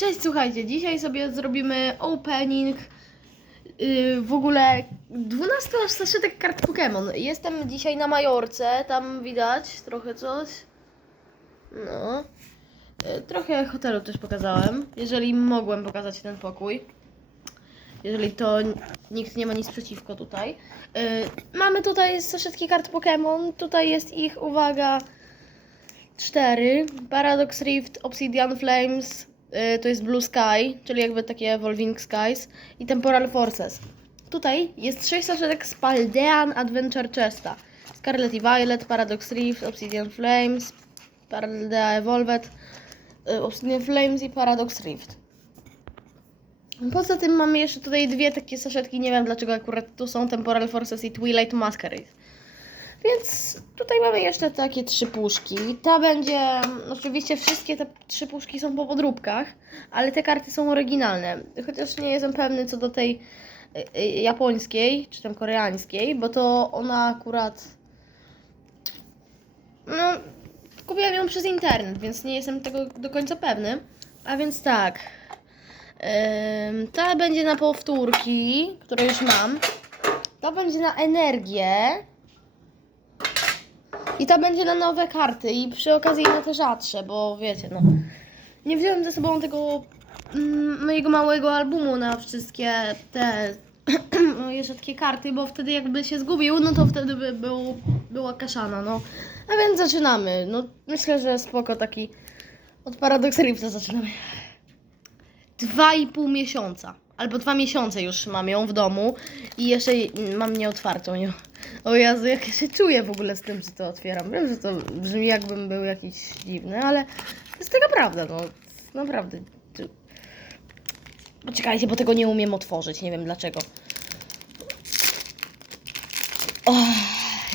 Cześć, słuchajcie, dzisiaj sobie zrobimy opening yy, w ogóle 12 aż saszetek kart Pokémon. Jestem dzisiaj na Majorce, tam widać trochę coś. No. Yy, trochę hotelu też pokazałem, jeżeli mogłem pokazać ten pokój. Jeżeli to nikt nie ma nic przeciwko tutaj. Yy, mamy tutaj saszetki kart Pokémon, tutaj jest ich, uwaga, 4. Paradox Rift, Obsidian Flames, y, to jest Blue Sky, czyli jakby takie Evolving Skies i Temporal Forces. Tutaj jest 6 saszetek z Paldean Adventure Chesta. Scarlet i Violet, Paradox Rift, Obsidian Flames, Paldea Evolved, y, Obsidian Flames i Paradox Rift. Poza tym mamy jeszcze tutaj dwie takie saszetki, nie wiem dlaczego akurat tu są Temporal Forces i Twilight Masquerade. Więc tutaj mamy jeszcze takie trzy puszki. Ta będzie, oczywiście wszystkie te trzy puszki są po podróbkach, ale te karty są oryginalne. Chociaż nie jestem pewny co do tej y, y, japońskiej, czy tam koreańskiej, bo to ona akurat, no, kupiłam ją przez internet, więc nie jestem tego do końca pewny. A więc tak, ta będzie na powtórki, które już mam. Ta będzie na energię. I to będzie na nowe karty i przy okazji na te rzadsze, bo wiecie, no. Nie wziąłem ze sobą tego mm, mojego małego albumu na wszystkie te rzadkie karty, bo wtedy jakby się zgubił, no to wtedy by był, była kaszana, no. A więc zaczynamy. No myślę, że spoko taki od Paradox Rifta zaczynamy. Dwa i pół miesiąca. Albo dwa miesiące już mam ją w domu i jeszcze mam nieotwartą ją. O Jezu, jak ja się czuję w ogóle z tym, że to otwieram. Wiem, że to brzmi jakbym był jakiś dziwny, ale to jest taka prawda, no. Naprawdę. Poczekajcie, bo tego nie umiem otworzyć, nie wiem dlaczego. O,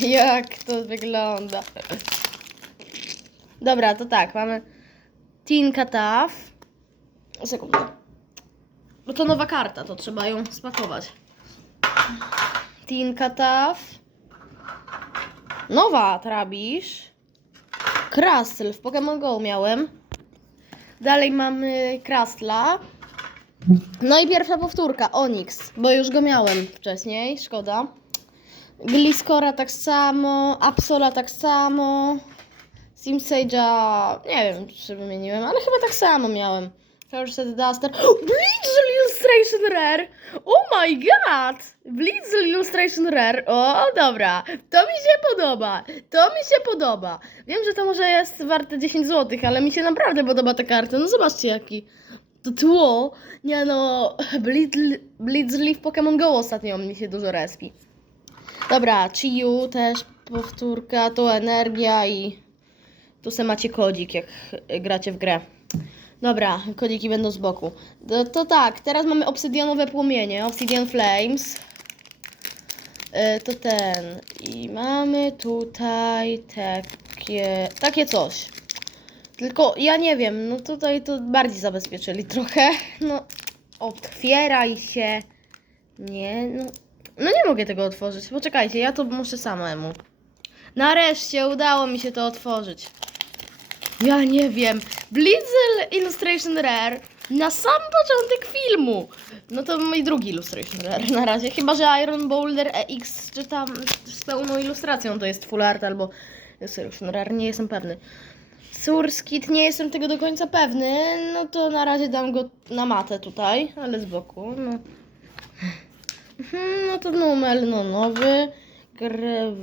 jak to wygląda. Dobra, to tak, mamy Tinka Taf. Sekundę. Bo to nowa karta, to trzeba ją spakować. Tinka Taf. Nowa Trabisz. Krasl w Pokémon Go miałem. Dalej mamy Krasla. No i pierwsza powtórka, Onyx, bo już go miałem wcześniej, szkoda. Gliscora tak samo, Absola tak samo. Simsage'a, nie wiem czy wymieniłem, ale chyba tak samo miałem. Cursed Duster. Bleach Illustration Rare! Oh my god! Blitz Illustration Rare. O, dobra. To mi się podoba. To mi się podoba. Wiem, że to może jest warte 10 zł, ale mi się naprawdę podoba ta karta. No zobaczcie jaki. To tło. Nie no. Blitz, Blitz Leaf Pokémon Go ostatnio mi się dużo respi. Dobra, Chiyu też powtórka, to energia i tu se macie kodzik, jak gracie w grę. Dobra, kodziki będą z boku. To, to tak, teraz mamy obsydianowe płomienie, Obsidian Flames. E, to ten. I mamy tutaj takie, takie coś. Tylko ja nie wiem, no tutaj to bardziej zabezpieczyli trochę. No, otwieraj się. Nie, no. No nie mogę tego otworzyć. Poczekajcie, ja to muszę samemu. Nareszcie udało mi się to otworzyć. Ja nie wiem. Blitzel Illustration Rare na sam początek filmu. No to mój drugi Illustration Rare na razie. Chyba, że Iron Boulder EX czy tam z pełną ilustracją to jest full art albo Illustration Rare, nie jestem pewny. Surskit, nie jestem tego do końca pewny, no to na razie dam go na matę tutaj, ale z boku. No, Mhm, no to numer no nowy. Grew...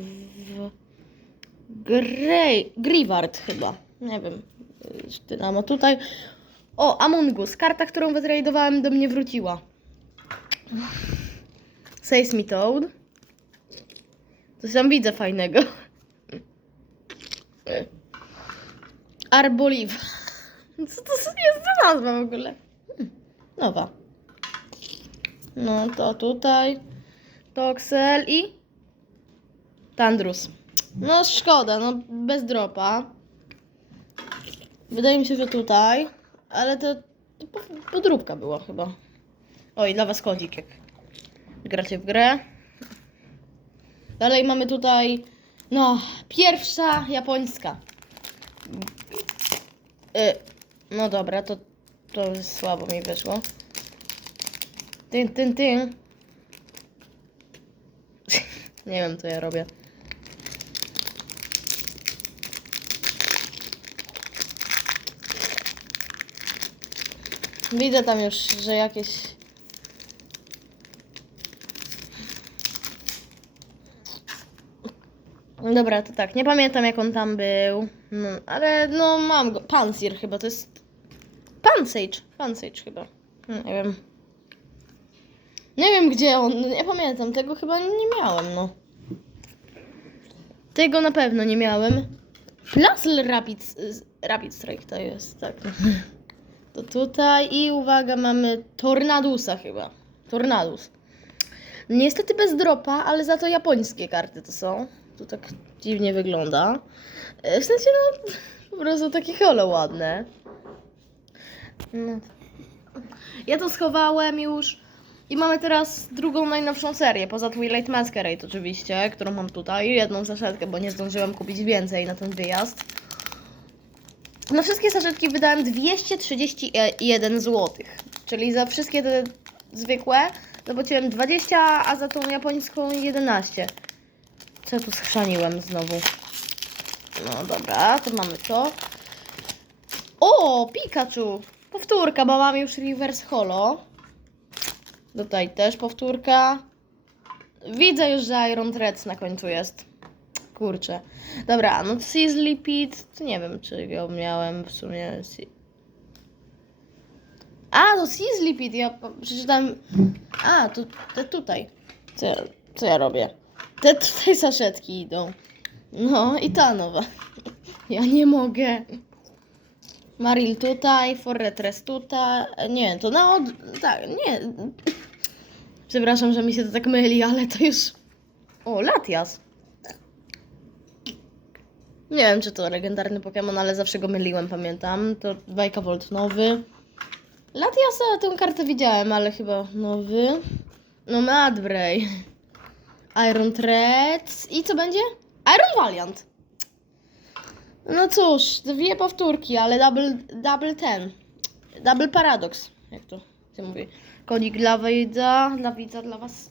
Grey... Grivard chyba. Nie wiem. Dynamo tutaj. O, Among Us. Karta, którą wytradowałem do mnie wróciła. Seismitoad. Coś tam widzę fajnego. Arboliv. Co to jest za nazwa w ogóle? Hmm, Nowa. No to tutaj. Toxel i Tandrus. No szkoda, no bez dropa. Wydaje mi się, że tutaj, ale to, to po- podróbka była chyba. Oj, dla was kodzik, jak gracie w grę. Dalej mamy tutaj, no, pierwsza japońska. Y, no dobra, to To słabo mi wyszło. Tyn, tyn, tyn. Nie wiem, co ja robię. Widzę tam już, że jakieś... Dobra, to tak, nie pamiętam jak on tam był, no, ale no mam go, Pansir chyba, to jest... Pansage, Pansage chyba, No, nie wiem. Nie wiem gdzie on, nie pamiętam, tego chyba nie miałem, no. Tego na pewno nie miałem. Plasl Rapid, Rapid Strike to jest, tak. To tutaj i uwaga, mamy Tornadusa chyba. Tornadus. Niestety bez dropa, ale za to japońskie karty to są. To tak dziwnie wygląda. E, W sensie, no, po prostu takie holo ładne. No. Ja to schowałem już i mamy teraz drugą najnowszą serię, poza Twilight Masquerade oczywiście, którą mam tutaj, jedną saszetkę, bo nie zdążyłam kupić więcej na ten wyjazd. Na wszystkie saszetki wydałem 231 zł, czyli za wszystkie te zwykłe zapłaciłem 20, a za tą japońską 11. Co ja tu schrzaniłem znowu? No dobra, to mamy to. O, Pikachu! Powtórka, bo mamy już Reverse Holo. Tutaj też powtórka. Widzę już, że Iron Threads na końcu jest. Kurczę. Dobra, no Sizzly Pit, to nie wiem, czy go miałem w sumie. A, to Sizzly Pit, ja przeczytałem. A, to te tutaj. Co ja, co ja robię? Te tutaj saszetki idą. No i ta nowa. Ja nie mogę. Maril tutaj, Forretres tutaj. Nie, to na od... Tak, nie. Przepraszam, że mi się to tak myli, ale to już... O, Latias. Nie wiem, czy to legendarny Pokémon, ale zawsze go myliłem, pamiętam. To Bajka Volt nowy. Latiasa, tę kartę widziałem, ale chyba nowy. No, Madbray. Iron Threads. I co będzie? Iron Valiant. No cóż, dwie powtórki, ale double, double ten. Double paradox, jak to się mówi. Konik dla widza, dla widza, dla was.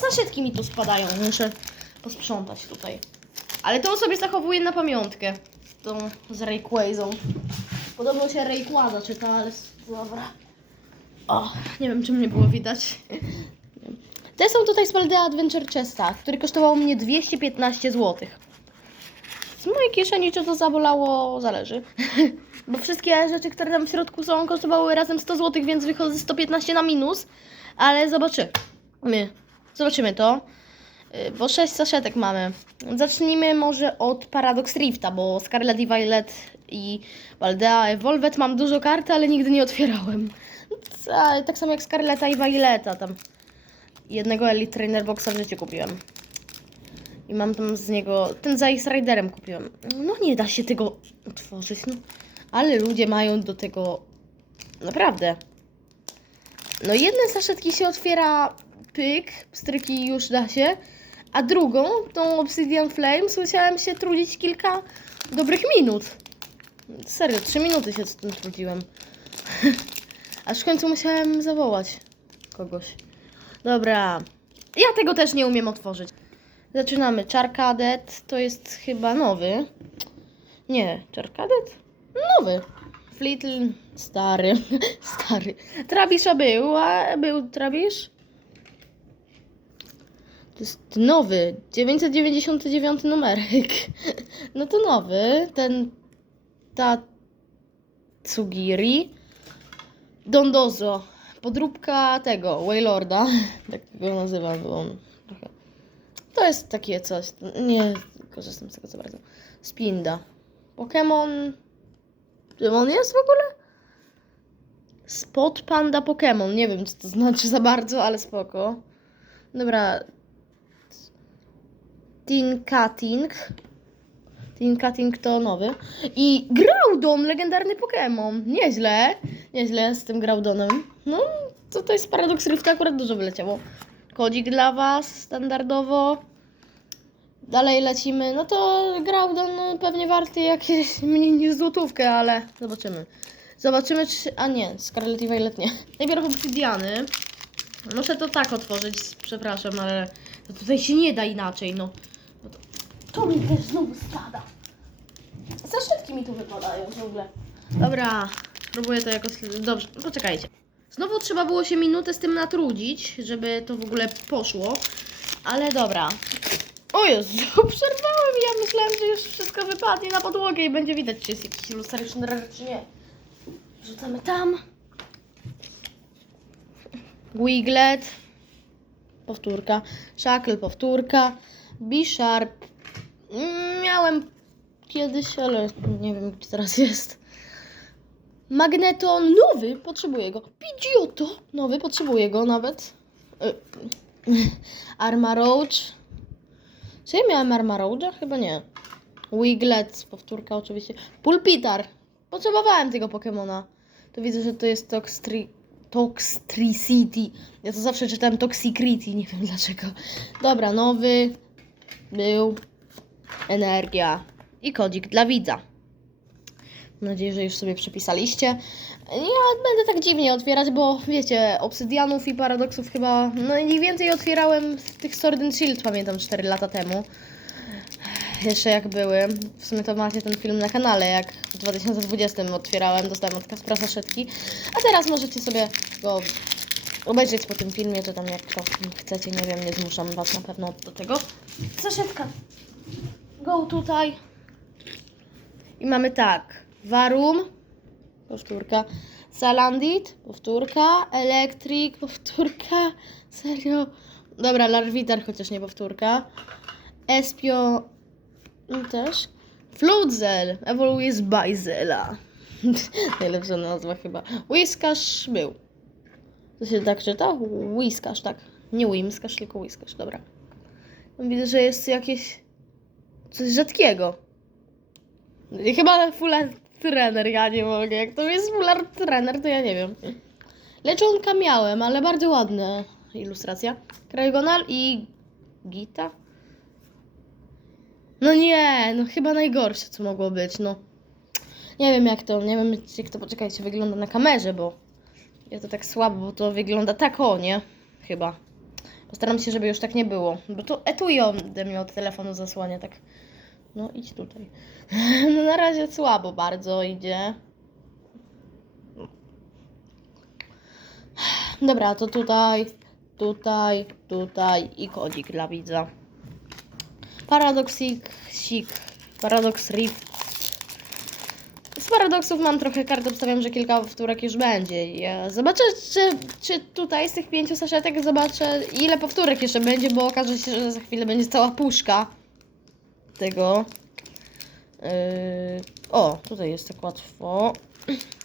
Zaszytki mi tu spadają, muszę posprzątać tutaj. Ale to sobie zachowuję na pamiątkę. Tą z Rayquazą. Podobno się Rayquaza czyta, ale dobra. O, nie wiem, czy mnie było widać. Te są tutaj z Paldea Adventure Chesta, który kosztował mnie 215 zł. Z mojej kieszeni czy to zabolało, zależy. Bo wszystkie rzeczy, które tam w środku są, kosztowały razem 100 zł, więc wychodzę 115 na minus. Ale zobaczymy. Zobaczymy to. Y, Bo 6 saszetek mamy. Zacznijmy może od Paradox Rifta, bo Scarlet i Violet i Valdea Evolved mam dużo kart, ale nigdy nie otwierałem. Tak samo jak Scarleta i Violeta tam. Jednego Elite Trainer Boxa w życiu kupiłem. I mam tam z niego. Ten za Ice Riderem kupiłem. No nie da się tego otworzyć. No. Ale ludzie mają do tego. Naprawdę. No jedne saszetki się otwiera pyk, stryki już da się. A drugą, tą Obsidian Flame, musiałem się trudzić kilka dobrych minut. Serio, trzy minuty się z tym trudziłem. Aż w końcu musiałem zawołać kogoś. Dobra. Ja tego też nie umiem otworzyć. Zaczynamy. Charcadet to jest chyba nowy. Nie, Charcadet? Nowy. Flitl stary. stary. Trabisza był, a był Trabisz? To jest nowy. 999 numerek. No to nowy. Ten Tatsugiri. Dondozo. Podróbka tego, Waylorda. Tak go nazywam, bo on trochę to jest takie coś. Nie korzystam z tego za bardzo. Spinda. Pokémon. Czym on jest w ogóle? Spot Panda Pokémon. Nie wiem, co to znaczy za bardzo, ale spoko. Dobra. Tinkating. Tinkating to nowy. I Groudon, legendarny Pokémon. Nieźle. Nieźle z tym Graudonem. No, tutaj z Paradox Rifta akurat dużo wyleciało. Kodzik dla Was standardowo. Dalej lecimy. No to Groudon no, pewnie warty jakieś mniej niż złotówkę, ale zobaczymy. Zobaczymy, czy... A nie, Scarlet Violet nie. Najpierw obsydiany. Muszę to tak otworzyć, przepraszam, ale to tutaj się nie da inaczej, no. To, mi też znowu spada. Zaszczytki mi tu wypadają w ogóle. Dobra, próbuję to jakoś... Dobrze, poczekajcie. Znowu trzeba było się minutę z tym natrudzić, żeby to w ogóle poszło. Ale dobra. O Jezu, przerwałem. Ja myślałem, że już wszystko wypadnie na podłogę i będzie widać, czy jest jakiś ilustration error, czy nie. Rzucamy tam. Wiglet. Powtórka. Shackle, powtórka. B-Sharp. Miałem kiedyś, ale nie wiem, gdzie teraz jest. Magneton nowy, potrzebuję go. Pidgeotto, nowy, potrzebuję go nawet. Y, Arma Roach. Czy ja miałem Arma Roacha? Chyba nie. Wiglet, powtórka oczywiście. Pulpitar. Potrzebowałem tego Pokemona. To widzę, że to jest Toxtri... Toxtricity. Ja to zawsze czytałem Toxicrity, nie wiem dlaczego. Dobra, nowy. Był. Energia. I kodzik dla widza. Mam nadzieję, że już sobie przepisaliście. Ja będę tak dziwnie otwierać, bo wiecie, obsydianów i paradoksów chyba no i więcej otwierałem z tych Sword and Shield, pamiętam 4 lata temu. Jeszcze jak były. W sumie to macie ten film na kanale, jak w 2020 otwierałem, dostałem od Kaspra saszetki. A teraz możecie sobie go obejrzeć po tym filmie, czy tam jak to chcecie, nie wiem, nie zmuszam was na pewno do tego. Saszetka. Go tutaj. I mamy tak. Warum, powtórka. Salandit, powtórka. Electric, powtórka. Serio? Dobra, Larvitar, chociaż nie powtórka. Espio mm, też. Floatzel, ewoluuje z Bajzela. Najlepsza nazwa chyba. Whiskas był. To się tak czyta? Whiskas, tak. Nie Wimskasz, tylko Whiskas, dobra. Widzę, że jest jakieś coś rzadkiego. Chyba full art trener, ja nie mogę. Jak to jest full art trener, to ja nie wiem. Leczonka miałem, ale bardzo ładna ilustracja. Kragonal i Gita. No nie, no chyba najgorsze, co mogło być, no. Nie wiem jak to, nie wiem jak to, poczekajcie, wygląda na kamerze, bo ja to tak słabo, bo to wygląda tak o, nie? Chyba. Postaram się, żeby już tak nie było, bo to etui ode mnie od telefonu zasłania, tak. No idź tutaj. No na razie słabo bardzo idzie. Dobra, to tutaj, tutaj, tutaj i kodzik dla widza. Paradoxik, sik, Paradox Rift. Z paradoksów mam trochę kart, obstawiam, że kilka powtórek już będzie. Ja zobaczę, czy, czy tutaj z tych pięciu saszetek zobaczę, ile powtórek jeszcze będzie, bo okaże się, że za chwilę będzie cała puszka tego. Yy, o, tutaj jest tak łatwo.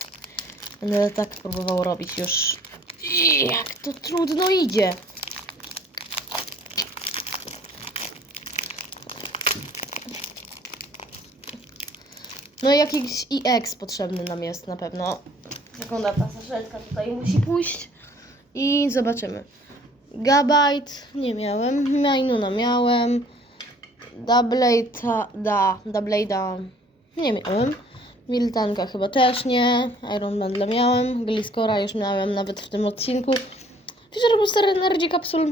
Będę tak próbował robić już. I Jak to trudno idzie. No jakiś EX potrzebny nam jest na pewno. Sekunda, ta saszetka tutaj musi pójść. I zobaczymy. Gabite nie miałem. Mainuna miałem. Dublade'a, da, Dublade'a nie miałem. Miltanka chyba też nie. Iron Bundle miałem. Gliscora już miałem nawet w tym odcinku. Fisher Booster Energy Capsule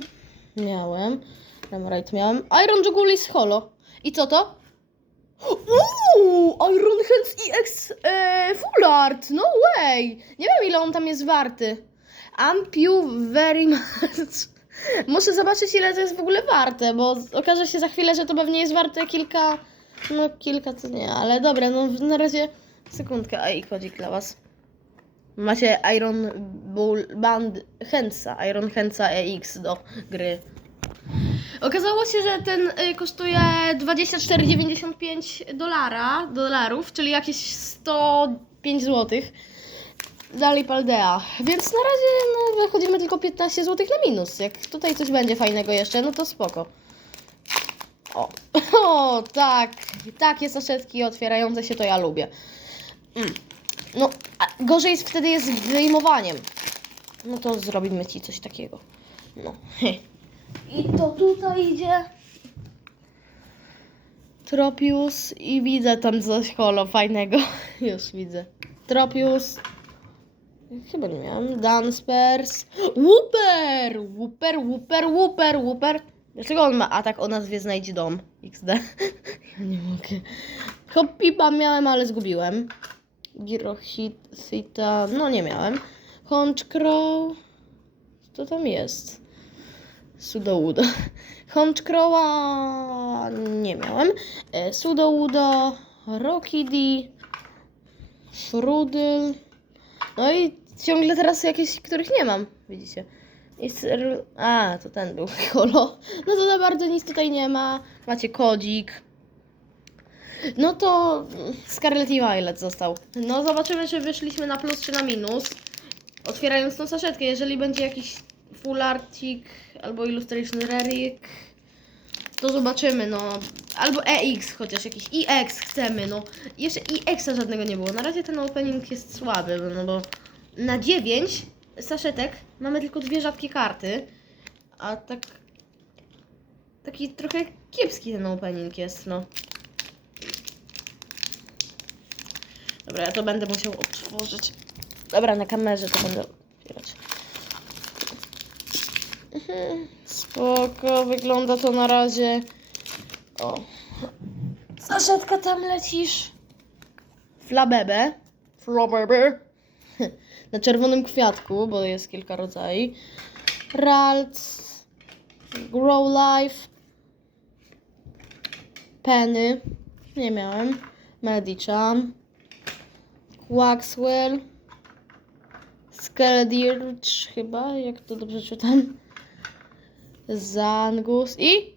miałem. Ramorite miałem. Iron Jugulis Holo. I co to? Uuu, Iron Hands EX e, Full Art. No way. Nie wiem ile on tam jest warty. Amp you very much. Muszę zobaczyć ile to jest w ogóle warte, bo okaże się za chwilę, że to pewnie jest warte kilka, no kilka to nie, ale dobra, no na razie sekundkę, a i kodzik dla was. Macie Iron Bull Band Handsa, Iron EX do gry. Okazało się, że ten y, kosztuje 24,95 dolara, dolarów, czyli jakieś 105 złotych. Dalej Paldea. Więc na razie no, wychodzimy tylko 15 zł na minus. Jak tutaj coś będzie fajnego jeszcze, no to spoko. O, o tak. Takie saszetki otwierające się to ja lubię. Mm. No, gorzej jest, wtedy jest z wyjmowaniem. No to zrobimy ci coś takiego. No. I to tutaj idzie. Tropius i widzę tam coś holo fajnego. Już widzę. Estropius. Chyba nie miałem. Danspers. Whooper! Whooper, Whooper, Whooper, Whooper. Dlaczego on ma atak o nazwie Znajdź dom? XD. Ja nie mogę. Hoppipa miałem, ale zgubiłem. Girohita, no nie miałem. Honchcrow. Co tam jest? Sudoudo. Honchcrowa nie miałem. E, Sudoudo, Rocky Frudel. No i ciągle teraz jakieś, których nie mam, widzicie. A, to ten był holo. No to za bardzo nic tutaj nie ma. Macie kodzik. No to Scarlet i Violet został. No zobaczymy, czy wyszliśmy na plus czy na minus. Otwierając tą saszetkę, jeżeli będzie jakiś full arcik albo illustration rarik, to zobaczymy, no. Albo EX chociaż jakiś EX chcemy, no. Jeszcze EX-a żadnego nie było. Na razie ten opening jest słaby, no bo na 9 saszetek mamy tylko dwie rzadkie karty, a tak taki trochę kiepski ten opening jest, no. Dobra, ja to będę musiał otworzyć. Dobra, na kamerze to będę otwierać. Spoko, wygląda to na razie. O. Saszetka tam lecisz. Flabebe. Flabebe. Na czerwonym kwiatku, bo jest kilka rodzajów. Ralt. Grow Life. Penny. Nie miałem. Medicham. Waxwell. Skeledirch chyba, jak to dobrze czytam. Zangus i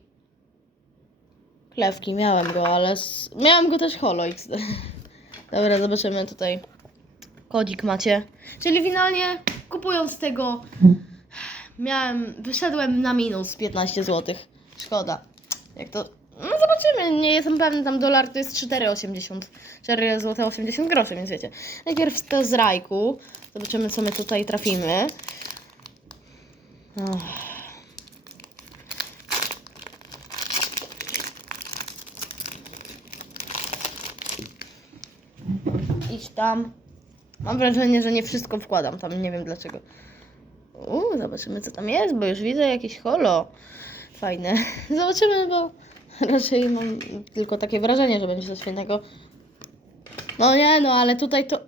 Klewki, miałem go, ale miałem go też holo XD. Dobra, zobaczymy tutaj. Kodzik macie. Czyli finalnie kupując tego miałem, wyszedłem na minus 15 zł. Szkoda. Jak to... No zobaczymy, nie jestem pewny, tam dolar to jest 4,80. 4 zł 80 groszy, więc wiecie. Najpierw to z rajku. Zobaczymy, co my tutaj trafimy. Och. Idź tam. Mam wrażenie, że nie wszystko wkładam tam, nie wiem dlaczego. Uuu, zobaczymy co tam jest, bo już widzę jakieś holo. Fajne. Zobaczymy, bo raczej mam tylko takie wrażenie, że będzie coś fajnego. No nie, no ale tutaj to...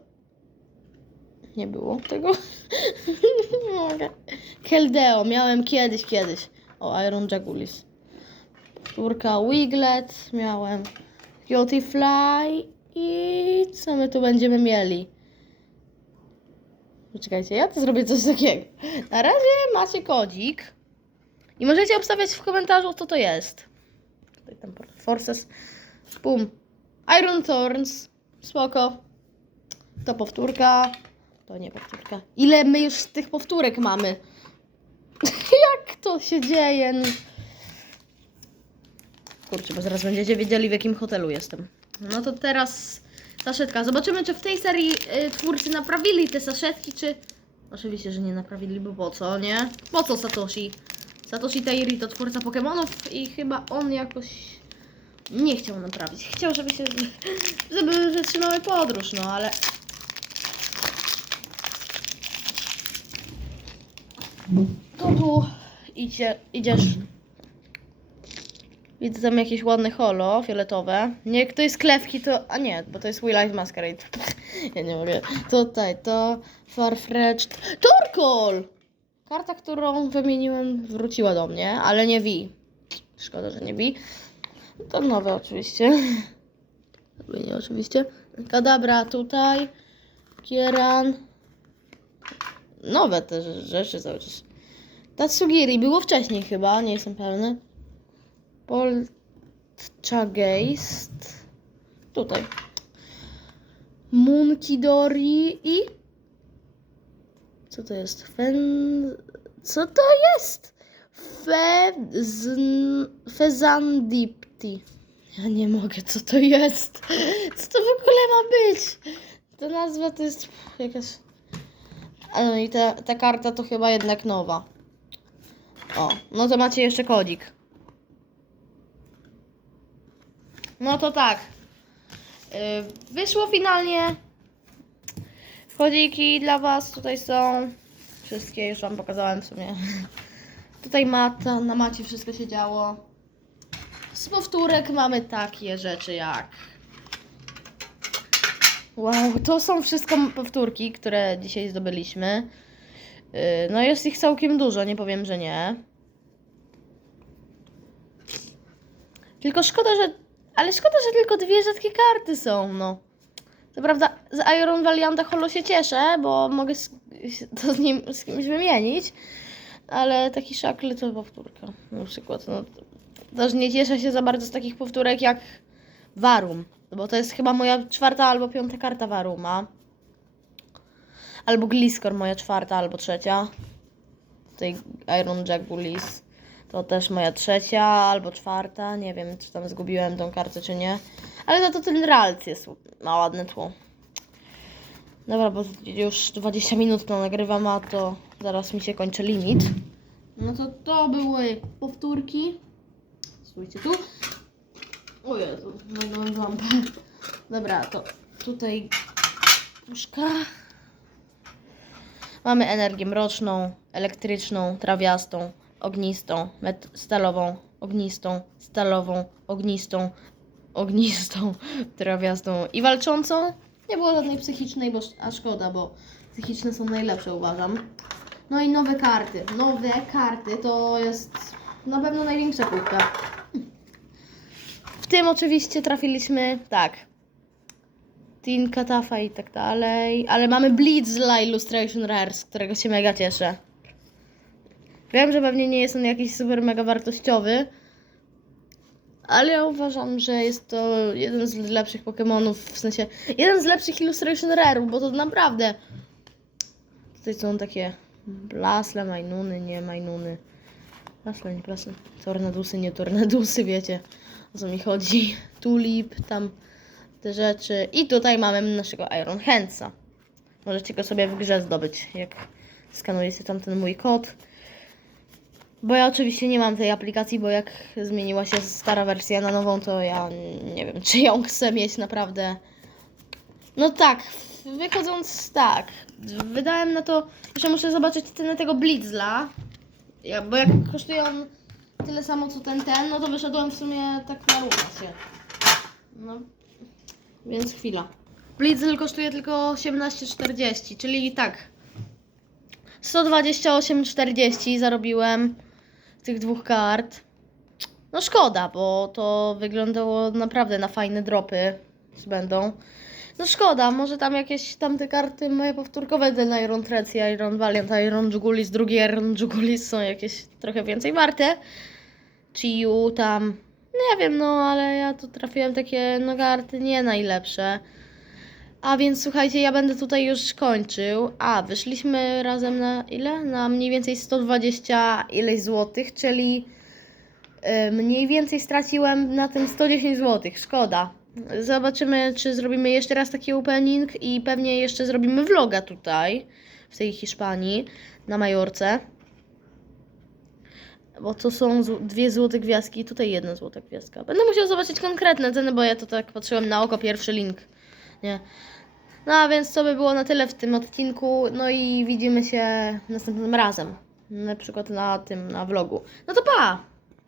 Nie było tego. nie mogę. Keldeo, miałem kiedyś, kiedyś. O, Iron Jagulis. Turka Wiglet miałem. Cutie Fly i co my tu będziemy mieli? Poczekajcie, ja to zrobię coś takiego. Na razie macie kodzik i możecie obstawiać w komentarzu, co to jest. Tutaj tam Forces. Pum. Iron Thorns. Spoko. To powtórka. To nie powtórka. Ile my już tych powtórek mamy? Jak to się dzieje? Kurczę, bo zaraz będziecie wiedzieli, w jakim hotelu jestem. No to teraz saszetka. Zobaczymy, czy w tej serii y, twórcy naprawili te saszetki, czy... Oczywiście, że nie naprawili, bo po co, nie? Po co Satoshi? Satoshi Tairi to twórca Pokémonów i chyba on jakoś nie chciał naprawić. Chciał, żeby się... żeby zatrzymały podróż, no ale... To tu idzie, idziesz. Widzę tam jakieś ładne holo, fioletowe. Nie, to jest klewki, to... A nie, bo to jest We Life Masquerade. ja nie mogę. Tutaj to Farfetched. Torkoal! Karta, którą wymieniłem, wróciła do mnie, ale nie Wi. Szkoda, że nie Wi. To nowe oczywiście. Nie oczywiście. Kadabra tutaj. Kieran. Nowe te rze- rzeczy cały czas. Tatsugiri było wcześniej chyba, nie jestem pewny. Polchageist. Tutaj. Munkidori i... Co to jest? Fen... Co to jest? Fez... Fezandipti. Ja nie mogę, co to jest? Co to w ogóle ma być? Ta nazwa to jest jakaś... A no i ta, ta karta to chyba jednak nowa. O, no to macie jeszcze kodzik. No to tak. Y, Wyszło finalnie Chodziki dla Was tutaj są. Wszystkie już Wam pokazałem w sumie. Tutaj mata, na macie wszystko się działo. Z powtórek mamy takie rzeczy jak. Wow, to są wszystko powtórki, które dzisiaj zdobyliśmy. Yy, No jest ich całkiem dużo, nie powiem, że nie. Tylko szkoda, że. Ale szkoda, że tylko dwie rzadkie karty są, no. Co prawda z Iron Valianta Holo się cieszę, bo mogę z, to z nim z kimś wymienić. Ale taki szakle to powtórka. Na przykład. No, też nie cieszę się za bardzo z takich powtórek jak Warum. Bo to jest chyba moja czwarta albo piąta karta Waruma. Albo Gliscor moja czwarta albo trzecia. Tutaj Iron Jack Bullis. To też moja trzecia albo czwarta. Nie wiem, czy tam zgubiłem tą kartę, czy nie. Ale za to ten Ralc jest, ma ładne tło. Dobra, bo już 20 minut to nagrywam, a to zaraz mi się kończy limit. No to to były powtórki. Stójcie tu. O Jezu, znajdę lampę. Dobra, to tutaj puszka. Mamy energię mroczną, elektryczną, trawiastą, ognistą, stalową, ognistą, stalową, ognistą, ognistą, trawiastą i walczącą. Nie było żadnej psychicznej, bo a szkoda, bo psychiczne są najlepsze, uważam. No i nowe karty. Nowe karty to jest na pewno największa kubka. W tym oczywiście trafiliśmy, tak, Tin Katafa i tak dalej, ale mamy Blitz dla Illustration Rare, z którego się mega cieszę. Wiem, że pewnie nie jest on jakiś super mega wartościowy, ale ja uważam, że jest to jeden z lepszych Pokémonów, w sensie jeden z lepszych Illustration Rare'ów, bo to naprawdę tutaj są takie blasle, majnuny, nie majnuny. Blasle, nie blasle. Tornadusy, nie tornadusy, wiecie o co mi chodzi. Tulip, tam te rzeczy. I tutaj mamy naszego Iron Handsa. Możecie go sobie w grze zdobyć, jak skanujecie tam ten mój kod. Bo ja oczywiście nie mam tej aplikacji, bo jak zmieniła się stara wersja na nową, to ja nie wiem, czy ją chcę mieć naprawdę. No tak, wychodząc tak, wydałem na to, jeszcze muszę zobaczyć cenę tego Blitzla, ja, bo jak kosztuje on tyle samo co ten ten, no to wyszedłem w sumie tak na równo się. No, więc chwila. Blitzel kosztuje tylko 18,40, czyli tak. 128,40 zarobiłem tych dwóch kart. No szkoda, bo to wyglądało naprawdę na fajne dropy będą. No szkoda, może tam jakieś tamte karty moje powtórkowe, ten Iron Trecy, Iron Valiant, Iron Jugulis, drugi Iron Jugulis są jakieś trochę więcej warte. Chiu tam, nie wiem, no ale ja tu trafiłem takie no karty nie najlepsze. A więc słuchajcie, ja będę tutaj już kończył. A, wyszliśmy razem na ile? Na mniej więcej 120 ileś złotych, czyli y, mniej więcej straciłem na tym 110 złotych. Szkoda. Zobaczymy, czy zrobimy jeszcze raz taki opening i pewnie jeszcze zrobimy vloga tutaj, w tej Hiszpanii, na Majorce. Bo to są dwie złote gwiazdki, tutaj jedna złota gwiazdka. Będę musiał zobaczyć konkretne ceny, bo ja to tak patrzyłem na oko, pierwszy link. Nie. No a więc to by było na tyle w tym odcinku. No i widzimy się następnym razem. Na przykład na tym, na vlogu. No to pa!